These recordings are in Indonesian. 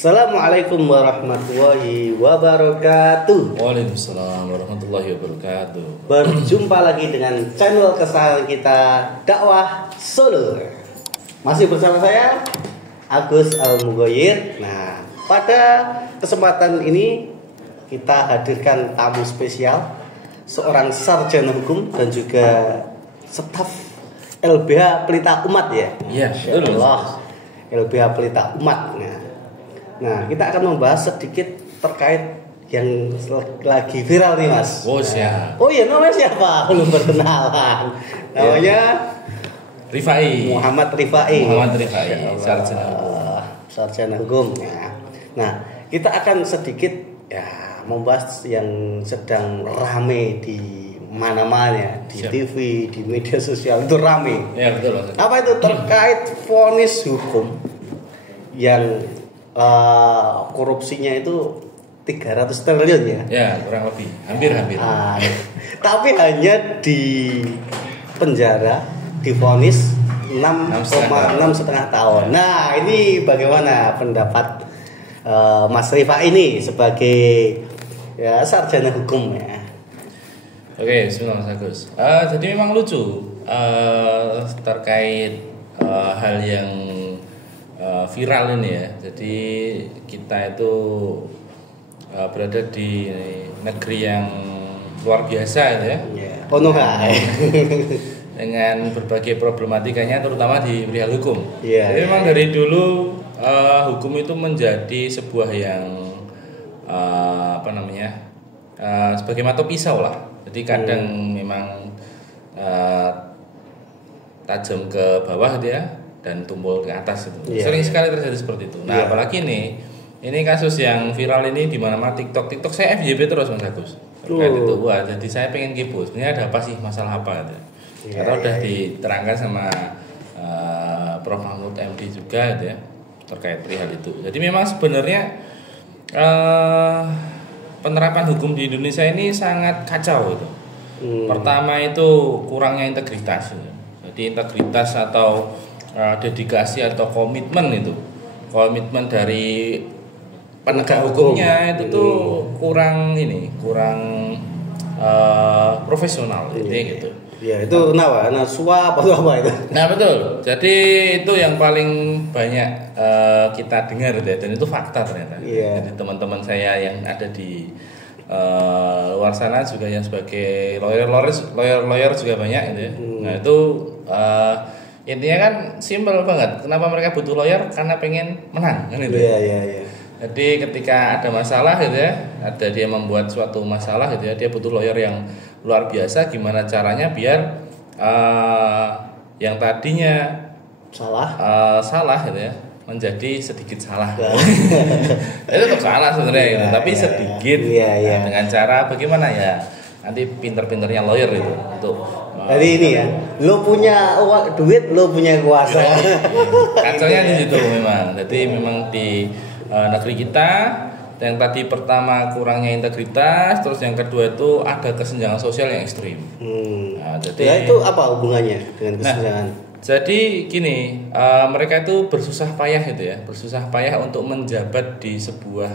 Assalamualaikum warahmatullahi wabarakatuh. Waalaikumsalam warahmatullahi wabarakatuh. Berjumpa lagi dengan channel kesayangan kita, Dakwah Solo. Masih bersama saya Agus Al-Mugoyir. Nah, pada kesempatan ini kita hadirkan tamu spesial, seorang sarjana hukum dan juga staf LBH Pelita Umat ya. Iya, betul. LBH Pelita Umat. Nah, kita akan membahas sedikit terkait yang lagi viral nih, Mas. Oh, siap. Oh iya, namanya siapa? Belum berkenalan. Namanya Rifai. Muhammad Rifai. Sarjana hukum. Sarjana hukum. Nah, kita akan sedikit membahas yang sedang rame di mana-mana, di TV, di media sosial itu rame. Ya, betul, Mas. Apa itu terkait vonis hukum yang korupsinya itu 300 triliun ya? Ya, kurang lebih. Hampir. Tapi hanya di penjara, divonis 6,5 tahun. Nah, ini bagaimana pendapat Mas Rifa ini sebagai sarjana hukum ya? Oke, bismillah Mas Agus. Jadi memang lucu terkait hal yang viral ini ya. Jadi kita itu berada di negeri yang luar biasa ya. Dengan berbagai problematikanya terutama di perihal hukum. Jadi memang dari dulu hukum itu menjadi sebuah yang sebagai mata pisau lah. Jadi kadang memang tajam ke bawah gitu ya, dan tumpul ke atas itu. Sering sekali terjadi seperti itu. Nah, apalagi ini kasus yang viral ini di mana-mana TikTok saya FYP terus Mas Agus. Terkait itu. Wah, jadi saya pengen kepo. Sebenarnya ada apa sih, masalah apa gitu. Atau udah diterangkan sama Prof Mahmud MD juga gitu ya, terkait perihal itu. Jadi memang sebenarnya penerapan hukum di Indonesia ini sangat kacau gitu. Pertama itu kurangnya integritas. Jadi integritas atau dedikasi atau komitmen dari penegak hukumnya itu tuh kurang profesional gitu. Ya, itu suap atau apa itu? Nah, betul. Jadi itu yang paling banyak kita dengar ya, dan itu fakta ternyata. Jadi teman-teman saya yang ada di luar sana juga yang sebagai lawyer juga banyak gitu ya. Nah, itu intinya kan simpel banget. Kenapa mereka butuh lawyer? Karena pengen menang kan itu. Iya. Jadi ketika ada masalah gitu ya, dia membuat suatu masalah gitu ya, dia butuh lawyer yang luar biasa. Gimana caranya biar yang tadinya salah gitu ya, menjadi sedikit salah. Itu tetap salah sebenarnya gitu, tapi sedikit. Dengan cara bagaimana ya? Nanti pinter-pinternya lawyer itu untuk jadi ini ya, lo punya duit, lo punya kuasa. Kacaunya di situ memang. Jadi memang di negeri kita yang tadi pertama kurangnya integritas, terus yang kedua itu ada kesenjangan sosial yang ekstrim. Nah, jadi itu apa hubungannya dengan kesenjangan? Jadi gini, mereka itu bersusah payah untuk menjabat di sebuah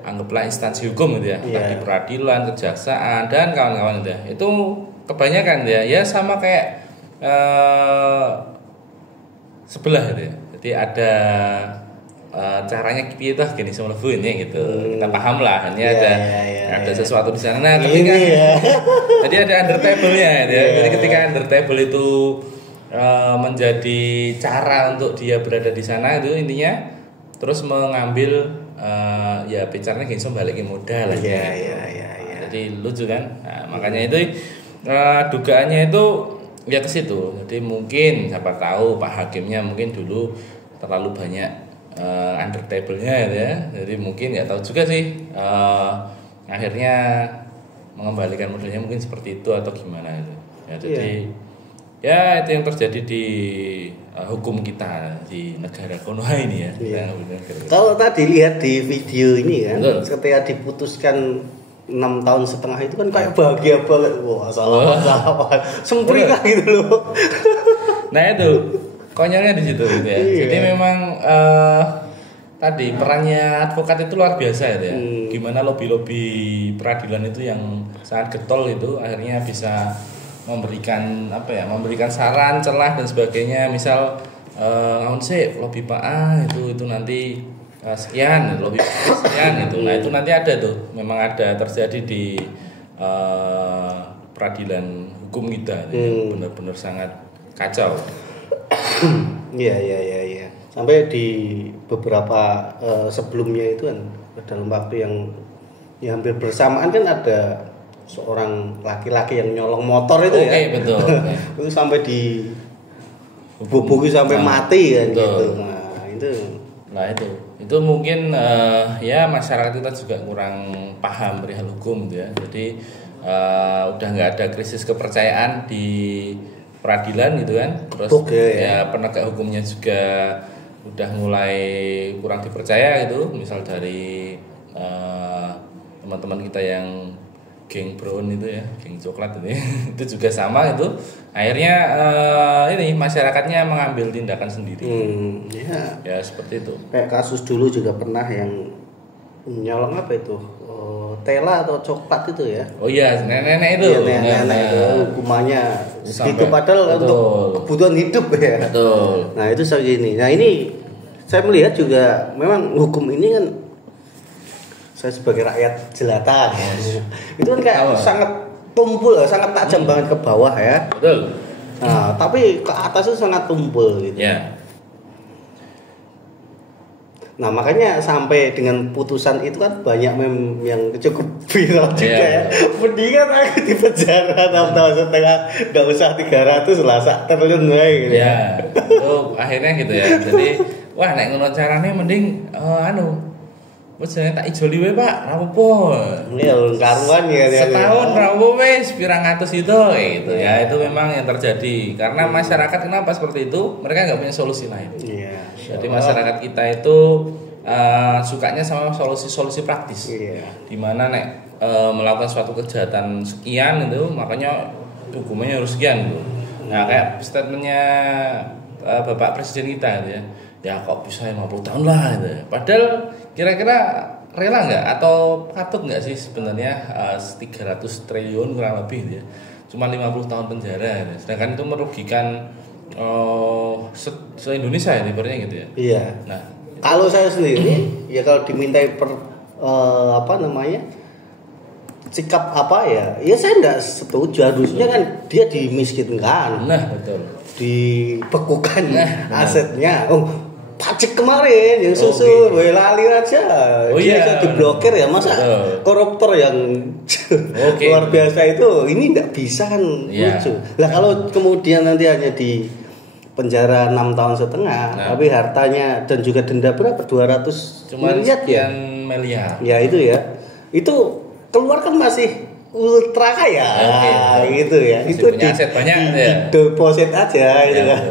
anggaplah instansi hukum gitu ya, entah di peradilan, kejaksaan dan kawan-kawan gitu ya. Itu kebanyakan ya sama kayak sebelah gitu ya. Jadi ada caranya kita gini sama ini gitu. Kita paham lah, ini ada sesuatu di sana. Nah, ketika jadi ada under table-nya gitu ya. Jadi ketika under table itu menjadi cara untuk dia berada di sana itu intinya terus mengambil bicaranya gini balikin modal aja. Jadi lucu kan. Nah, makanya itu dugaannya itu ya ke situ. Jadi mungkin siapa tahu Pak Hakimnya mungkin dulu terlalu banyak under table-nya gitu ya. Jadi mungkin nggak tahu juga sih akhirnya mengembalikan modalnya mungkin seperti itu atau gimana itu. Ya, jadi itu yang terjadi di hukum kita di negara Konoha ini ya. Kalau tadi lihat di video ini kan, ketika diputuskan 6,5 tahun itu kan kayak bahagia banget. Wah, salah sempurna gitu loh. Nah itu konyolnya di situ gitu ya. Jadi memang tadi perannya advokat itu luar biasa ya. Gimana lobby-lobby peradilan itu yang sangat getol itu akhirnya bisa memberikan memberikan saran, celah dan sebagainya. Misal namun sih lobby Pak A itu nanti sekian, lobby Pak A sekian itu. Nah, itu nanti ada tuh. Memang ada terjadi di peradilan hukum kita yang benar-benar sangat kacau. Iya. Sampai di beberapa sebelumnya itu kan dalam waktu yang ya hampir bersamaan kan ada seorang laki-laki yang nyolong motor itu ya. Betul. Itu sampai di bubuki sampai mati kan gitu. Nah, itu mungkin ya masyarakat kita juga kurang paham perihal hukum gitu ya. Jadi udah nggak ada krisis kepercayaan di peradilan gitu kan. Terus ya penegak hukumnya juga udah mulai kurang dipercaya gitu. Misal dari teman-teman kita yang geng brown itu ya, geng coklat itu ya. Itu juga sama itu. Akhirnya ini masyarakatnya mengambil tindakan sendiri. Ya seperti itu. Kayak kasus dulu juga pernah yang nyolong apa itu? Tela atau coklat itu ya. Oh iya, nenek itu. Iya, nenek itu hukumannya itu padahal untuk kebutuhan hidup ya. Betul. Nah, itu segini. Nah, ini saya melihat juga memang hukum ini kan saya sebagai rakyat jelata ya. Itu kan kayak sangat tumpul, sangat tajam banget ke bawah ya. Betul. Nah, tapi ke atas itu sangat tumpul gitu. Ya. Nah, makanya sampai dengan putusan itu kan banyak meme yang cukup viral juga ya. Mendingan aku di penjara 6 tahun setengah, enggak usah 300 lah, sak triliun wae gitu. Ya. Itu akhirnya gitu ya. Jadi, wah nek ngono carane mending wis tak ijoli wae Pak, ra apa-apa. Iya, karuan ya. Setahun ra apa wis pirang atus itu gitu ya. Itu memang yang terjadi. Karena masyarakat kenapa seperti itu? Mereka enggak punya solusi lain. Iya. Jadi masyarakat kita itu sukanya sama solusi-solusi praktis. Iya. Dimana nek melakukan suatu kejahatan sekian itu makanya hukumannya harus sekian gitu. Nah kayak statementnya Bapak Presiden kita gitu ya. Ya kok bisa 50 tahun lah gitu. Padahal kira-kira rela nggak atau patut nggak sih sebenarnya 300 triliun kurang lebih gitu ya. Cuma 50 tahun penjara gitu. Sedangkan itu merugikan se-Indonesia ya ibaratnya gitu ya. Iya. Nah, kalau saya sendiri ya kalau dimintai sikap apa ya saya enggak setuju. Harusnya kan dia dimiskinkan. Nah, betul. Dibekukan asetnya. Pajak kemarin yang susu, lali aja. Dia diblokir ya, masa koruptor yang luar biasa itu ini enggak bisa kan lucu. Lah kalau kemudian nanti hanya di penjara 6 tahun setengah, tapi hartanya dan juga denda berapa? 200 miliar ya? Miliar. Ya itu ya. Itu keluar kan masih ultra kaya gitu ya. Masih itu punya aset banyak di deposit aja gitu kan.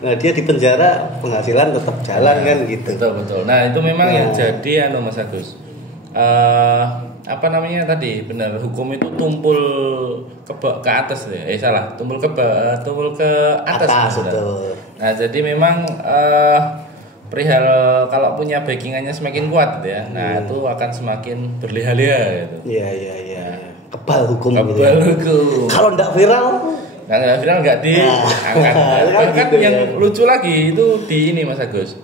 Nah, dia di penjara penghasilan tetap jalan kan gitu. Betul. Nah, itu memang yang jadi Mas Agus. Tadi benar hukum itu tumpul ke atas ya. Tumpul ke atas betul. Nah, jadi memang perihal kalau punya backingannya semakin kuat gitu ya. Nah, itu akan semakin berliha-liha gitu. Iya. Kebal hukum. Kalau enggak viral enggak diangkat. Kan gitu yang lucu lagi itu di ini Mas Agus.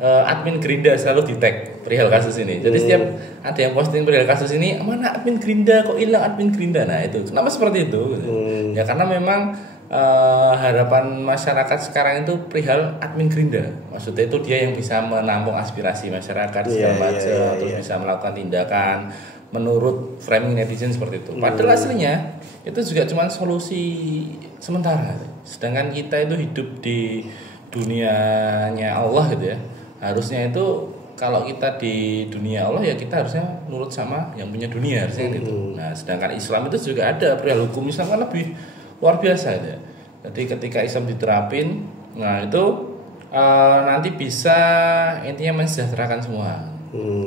Admin Gerinda selalu di-tag perihal kasus ini. Jadi setiap ada yang posting perihal kasus ini, mana admin Gerinda kok hilang admin Gerinda. Nah, itu kenapa seperti itu? Ya karena memang harapan masyarakat sekarang itu perihal admin Gerinda. Maksudnya itu dia yang bisa menampung aspirasi masyarakat segala macam, terus bisa melakukan tindakan menurut framing netizen seperti itu. Padahal aslinya itu juga cuma solusi sementara. Sedangkan kita itu hidup di dunianya Allah gitu ya. Harusnya itu kalau kita di dunia Allah ya kita harusnya nurut sama yang punya dunia harusnya gitu. Nah, sedangkan Islam itu juga ada perihal hukum Islam kan lebih luar biasa ya. Jadi ketika Islam diterapin, nah itu nanti bisa intinya mensejahterakan semua.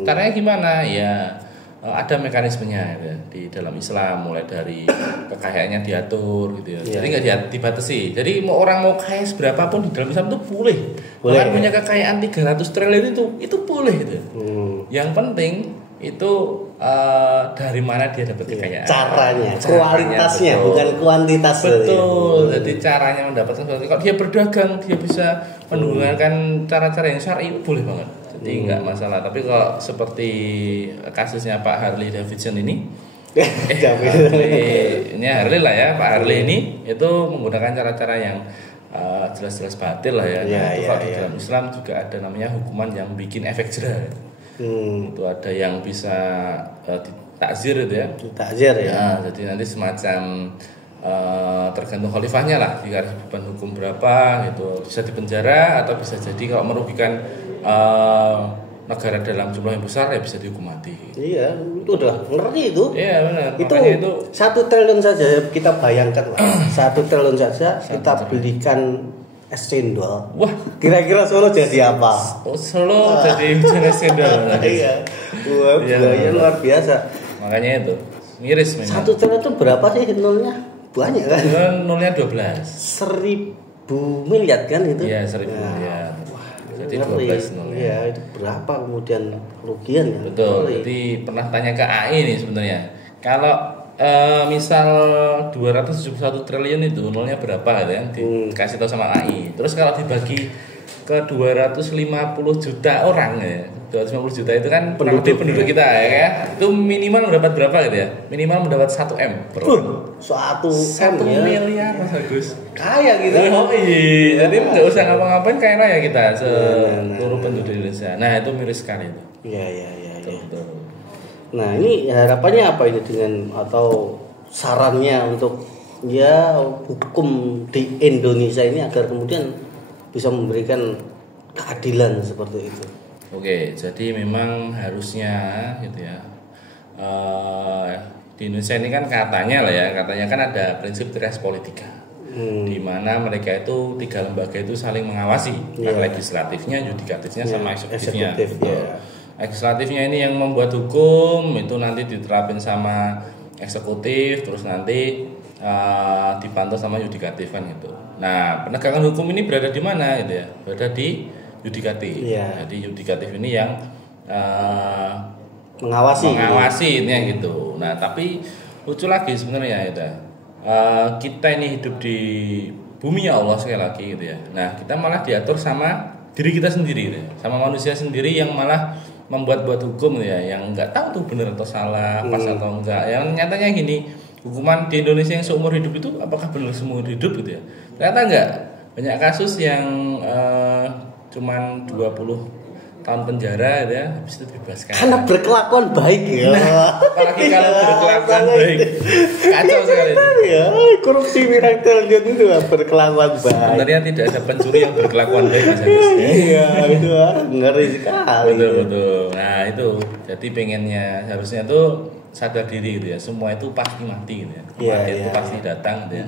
Caranya gimana? Ya ada mekanismenya gitu ya, di dalam Islam, mulai dari kekayaannya diatur gitu ya. Jadi nggak dibatasi. Jadi orang mau kaya seberapapun di dalam Islam itu boleh. Bahkan punya kekayaan 300 triliun itu boleh gitu. Yang penting itu dari mana dia dapat kekayaan. Caranya, kualitasnya betul. Bukan kuantitas. Betul. Jadi caranya mendapatkan sesuatu. Kalau dia berdagang, dia bisa menggunakan cara-cara yang syar'i, boleh banget. Jadi nggak masalah. Tapi kalau seperti kasusnya Pak Harley Davidson ini, Harley lah ya, Pak Harley ini itu menggunakan cara-cara yang jelas-jelas batil lah ya. Itu kalau di dalam Islam juga ada namanya hukuman yang bikin efek jerah. Itu ada yang bisa takzir itu ya. Takzir ya. Nah, jadi nanti semacam tergantung khalifahnya lah, jika beban hukum berapa gitu, bisa dipenjara atau bisa jadi kalau merugikan negara dalam jumlah yang besar ya bisa dihukum mati. Iya, itu udah ngeri itu. Iya benar. Itu 1 triliun saja kita bayangkan lah. 1 triliun saja kita belikan es cendol. Wah, kira-kira Solo jadi apa? Solo jadi hujan es cendol. Iya. Wah, biaya luar biasa. Makanya itu miris memang. 1 triliun itu berapa sih nolnya? Banyak kan? Nolnya 12. 1.000 miliar kan itu? Iya, 1.000 miliar. Jadi 12 nol. Iya, itu berapa kemudian kerugian ya? Betul. Jadi pernah tanya ke AI nih sebenarnya. Kalau misal 271 triliun itu nolnya berapa gitu ya? Dikasih tahu sama AI. Terus kalau dibagi ke 250 juta orang ya. 250 juta itu kan penduduk kita ya. Itu minimal mendapat berapa gitu ya? Minimal mendapat 1 M per orang. 1 miliar Mas Agus. Kaya gitu. Oh iya. Jadi enggak usah ngapa-ngapain kaya raya kita seluruh penduduk Indonesia. Nah, itu miris sekali itu. Iya. Betul. Nah, ini harapannya apa ini dengan atau sarannya untuk ya hukum di Indonesia ini agar kemudian bisa memberikan keadilan seperti itu. Oke, jadi memang harusnya gitu ya. Di Indonesia ini kan katanya kan ada prinsip res politika, di mana mereka itu 3 lembaga itu saling mengawasi, legislatifnya, yudikatifnya, sama eksekutifnya. Legislatifnya ini yang membuat hukum, itu nanti diterapin sama eksekutif, terus nanti dipantau sama yudikatif kan gitu. Nah, penegakan hukum ini berada di mana gitu ya? Berada di yudikatif. Jadi yudikatif ini yang mengawasi ini yang gitu. Nah, tapi lucu lagi sebenarnya itu. Kita ini hidup di bumi ya Allah sekali lagi gitu ya. Nah, kita malah diatur sama diri kita sendiri gitu ya. Sama manusia sendiri yang malah membuat-buat hukum ya, yang nggak tahu tuh benar atau salah, pas atau enggak. Yang nyatanya gini, hukuman di Indonesia yang seumur hidup itu apakah benar seumur hidup gitu ya? Ternyata enggak. Banyak kasus yang cuman 20 tahun penjara gitu ya, habis itu dibebaskan. Karena berkelakuan baik ya. Nah, apalagi kalau berkelakuan baik. Kacau sekali itu. Ya, korupsi Mirang Triliun itu berkelakuan baik. Sebenarnya tidak ada pencuri yang berkelakuan baik Mas Agus. Iya, itu ngeri sekali. Betul. Nah, itu. Jadi pengennya harusnya tuh sadar diri gitu ya, semua itu pasti mati gitu ya, kematian itu pasti datang gitu ya.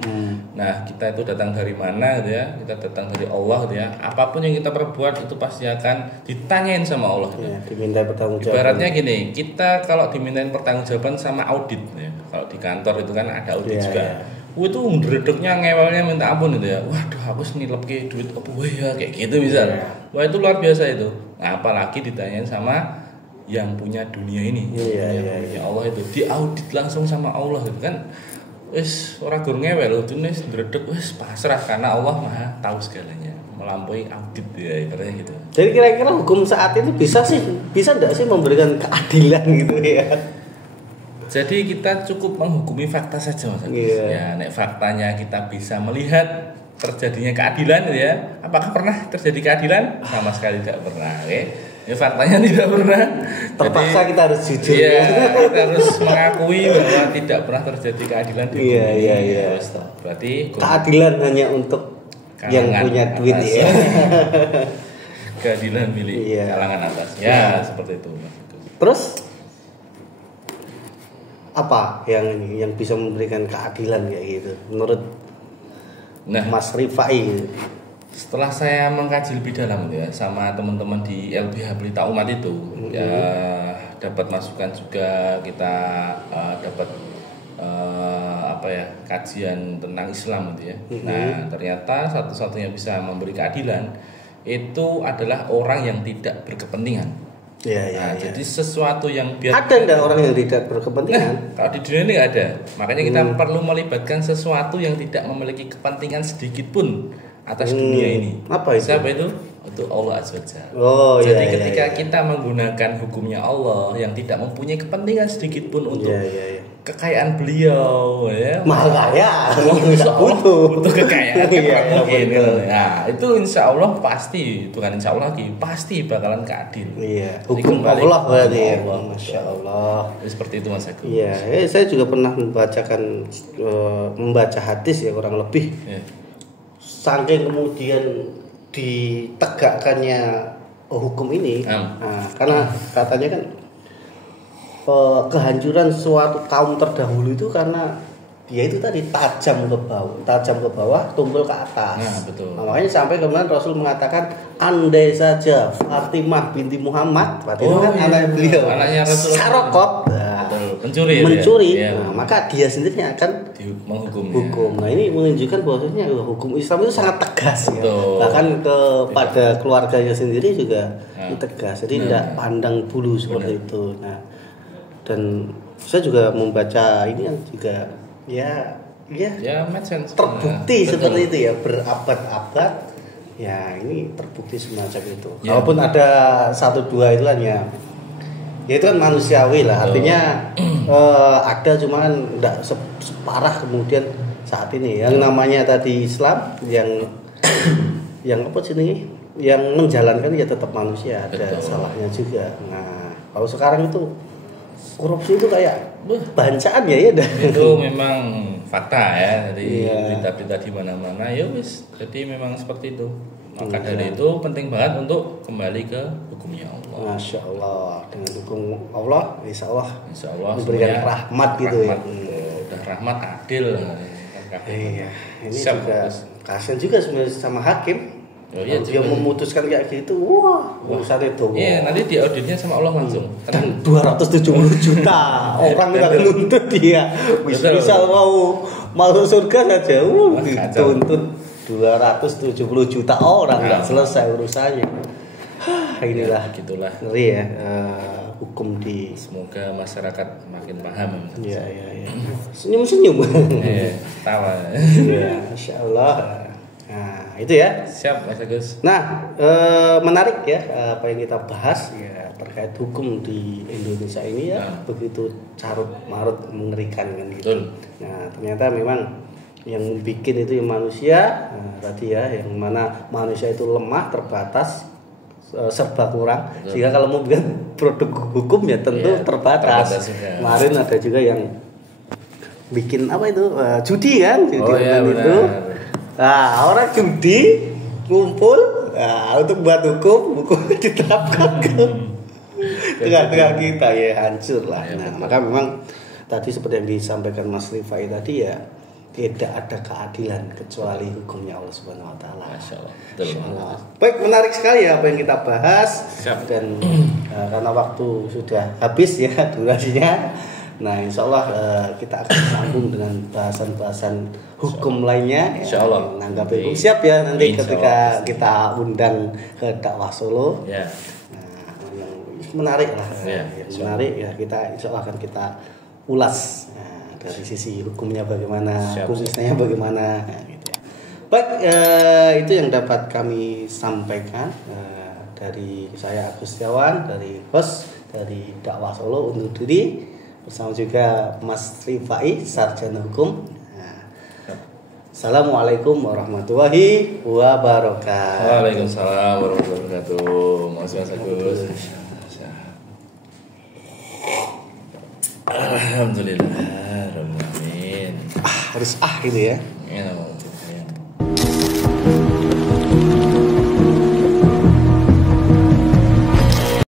Nah, kita itu datang dari mana gitu ya, kita datang dari Allah gitu ya, apapun yang kita perbuat itu pasti akan ditanyain sama Allah gitu ya, diminta pertanggungjawaban. Ibaratnya gini, kita kalau dimintain pertanggungjawaban sama audit ya, kalau di kantor itu kan ada audit juga. Itu ndredegnya ngewelnya minta ampun gitu ya. Waduh, aku nilep duit apa ya kayak gitu misal. Wah, itu luar biasa itu. Nah, apalagi ditanyain sama yang punya dunia ini, punya Allah itu diaudit langsung sama Allah gitu kan, wis ora gur ngewel, udune ndredeg wis pasrah karena Allah Maha tahu segalanya, melampaui audit ya ibaratnya gitu. Jadi kira-kira hukum saat ini bisa enggak sih memberikan keadilan gitu ya? Jadi kita cukup menghukumi fakta saja Mas. Ya, nek faktanya kita bisa melihat terjadinya keadilan ya. Apakah pernah terjadi keadilan? Sama sekali tidak pernah, oke. Ya faktanya tidak pernah. Terpaksa kita harus jujur. Iya, kita harus mengakui bahwa tidak pernah terjadi keadilan di dunia. Iya. Berarti keadilan hanya untuk yang punya duit ya. Keadilan milik kalangan atas. Ya, seperti itu. Terus apa yang bisa memberikan keadilan kayak gitu menurut Mas Rifai? Setelah saya mengkaji lebih dalam ya sama teman-teman di LBH Pelita Umat itu ya, dapat masukan juga, kita dapat kajian tentang Islam gitu ya. Nah, ternyata satu-satunya bisa memberi keadilan itu adalah orang yang tidak berkepentingan. Jadi sesuatu yang ada enggak orang yang tidak berkepentingan? Kalau di dunia ini nggak ada. Makanya kita perlu melibatkan sesuatu yang tidak memiliki kepentingan sedikit pun atas dunia ini. Apa itu? Siapa itu? Itu Allah Azza wa Jalla. Jadi ketika kita menggunakan hukumnya Allah yang tidak mempunyai kepentingan sedikit pun untuk kekayaan beliau, ya. Mahal kaya, butuh kekayaan. Mungkin. Nah, itu insya Allah pasti, bukan insya Allah lagi, pasti bakalan keadil. Iya. Hukum Allah berarti. Masya Allah. Seperti itu Mas Agus. Iya. Saya juga pernah membaca hadis ya kurang lebih. Saking kemudian ditegakkannya hukum ini, karena katanya kan kehancuran suatu kaum terdahulu itu karena dia itu tadi tajam ke bawah, tumpul ke atas. Betul. Nah, makanya sampai kemudian Rasul mengatakan andai saja Fatimah binti Muhammad, Fatimah kan anak beliau, anaknya Rasul, Sarokot, mencuri, maka dia sendiri akan menghukum. Nah, ini menunjukkan bahwasanya hukum Islam itu sangat tegas ya. Bahkan kepada keluarganya sendiri juga tegas. Jadi tidak pandang bulu seperti itu. Nah, dan saya juga membaca ini yang juga terbukti seperti itu ya, berabad-abad ya, ini terbukti semacam itu. Walaupun ada 1-2 itu kan ya itu kan manusiawi lah, artinya ada, cuma kan tidak separah kemudian saat ini yang namanya tadi Islam yang apa sih ini, yang menjalankan ya tetap manusia, ada salahnya juga. Nah, kalau sekarang itu korupsi itu kayak bancaan ya itu memang fakta ya, dari berita-berita di mana-mana ya wis, jadi memang seperti itu. Maka dari itu penting banget untuk kembali ke hukumnya Allah. Masya Allah, dengan hukum Allah insya Allah memberikan rahmat gitu ya. Udah rahmat, adil. Iya, ini juga kasian juga sebenarnya sama hakim. Dia memutuskan kayak gitu, wah urusan itu. Iya, nanti diauditnya sama Allah langsung. Dan 270 juta orang yang nuntut dia. Misal mau masuk surga saja, dituntut 270 juta orang, nggak selesai urusannya. Inilah gitulah. Ngeri ya, hukum di. Semoga masyarakat makin paham. Iya. Senyum-senyum. Tawa. Iya, Masya Allah. Nah, itu ya. Siap Mas Agus. Nah, menarik ya apa yang kita bahas ya terkait hukum di Indonesia ini ya, begitu carut marut mengerikan kan gitu. Nah, ternyata memang yang bikin itu yang manusia, tadi ya, yang mana manusia itu lemah, terbatas, serba kurang. Sehingga kalau mau bikin produk hukum ya tentu terbatas. Kemarin ada juga yang bikin apa itu, judi kan, judi itu. Nah, orang judi kumpul untuk buat hukum diterapkan ke tengah-tengah kita ya, hancur lah. Nah, maka memang tadi seperti yang disampaikan Mas Rifai tadi ya, tidak ada keadilan kecuali hukumnya Allah Subhanahu wa taala. Masyaallah. Baik, menarik sekali ya apa yang kita bahas. Dan karena waktu sudah habis ya durasinya. Nah, insya Allah kita akan sambung dengan bahasan-bahasan hukum lainnya. Insya Allah. Menanggapi hukum siap ya nanti ketika kita undang ke dakwah Solo. Nah, menarik lah. Menarik ya, kita insya Allah akan kita ulas dari sisi hukumnya bagaimana, khususnya bagaimana. Gitu ya. Baik, itu yang dapat kami sampaikan dari saya Agus Setiawan, dari host dari dakwah Solo undur diri. Bersama juga Mas Rifai, sarjana hukum. Assalamualaikum warahmatullahi wabarakatuh. Waalaikumsalam warahmatullahi wabarakatuh. Mas Agus. Alhamdulillah. Amin. Harus gitu ya.